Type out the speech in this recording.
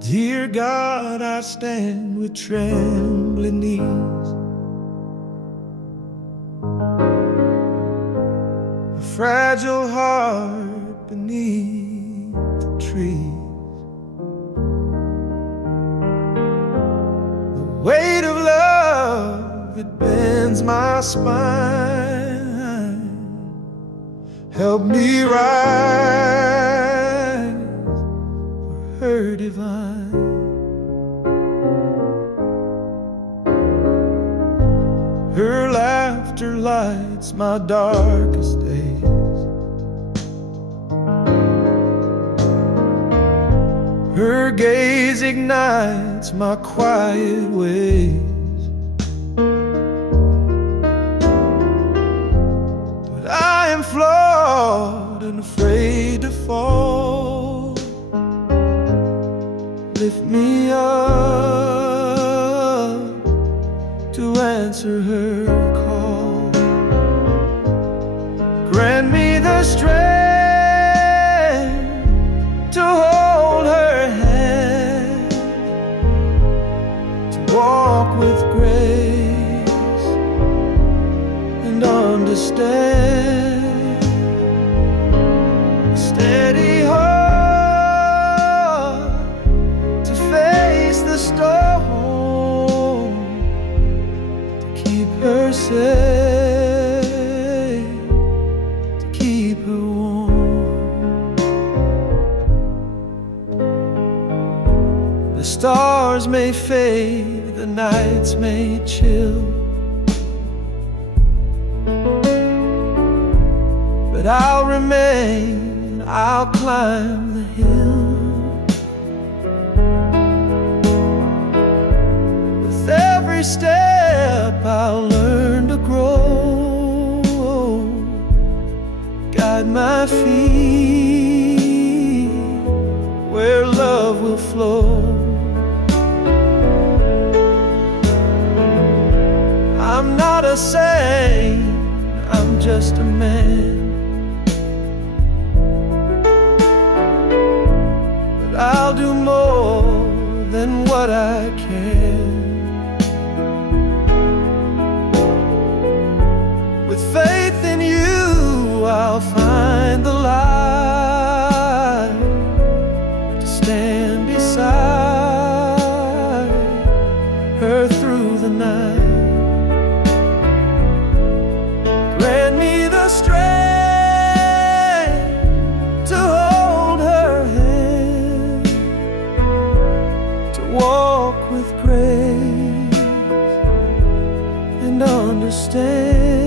Dear God, I stand with trembling knees, a fragile heart beneath the trees. The weight of love, it bends my spine. Help me rise for her divine. Her laughter lights my darkest days. Her gaze ignites my quiet ways. But I am flawed and afraid to fall. Lift me up to answer her call. Grant me the strength to hold her hand, to walk with grace and understand. A steady heart to face the storm, her safe, to keep her warm. The stars may fade, the nights may chill, but I'll remain, I'll climb the hill. With every step I'll learn to grow, guide my feet where love will flow. I'm not a saint, I'm just a man, but I'll do more than what I can. With faith in you, I'll find the light to stand beside her through the night. Grant me the strength to hold her hand, to walk with grace and understand.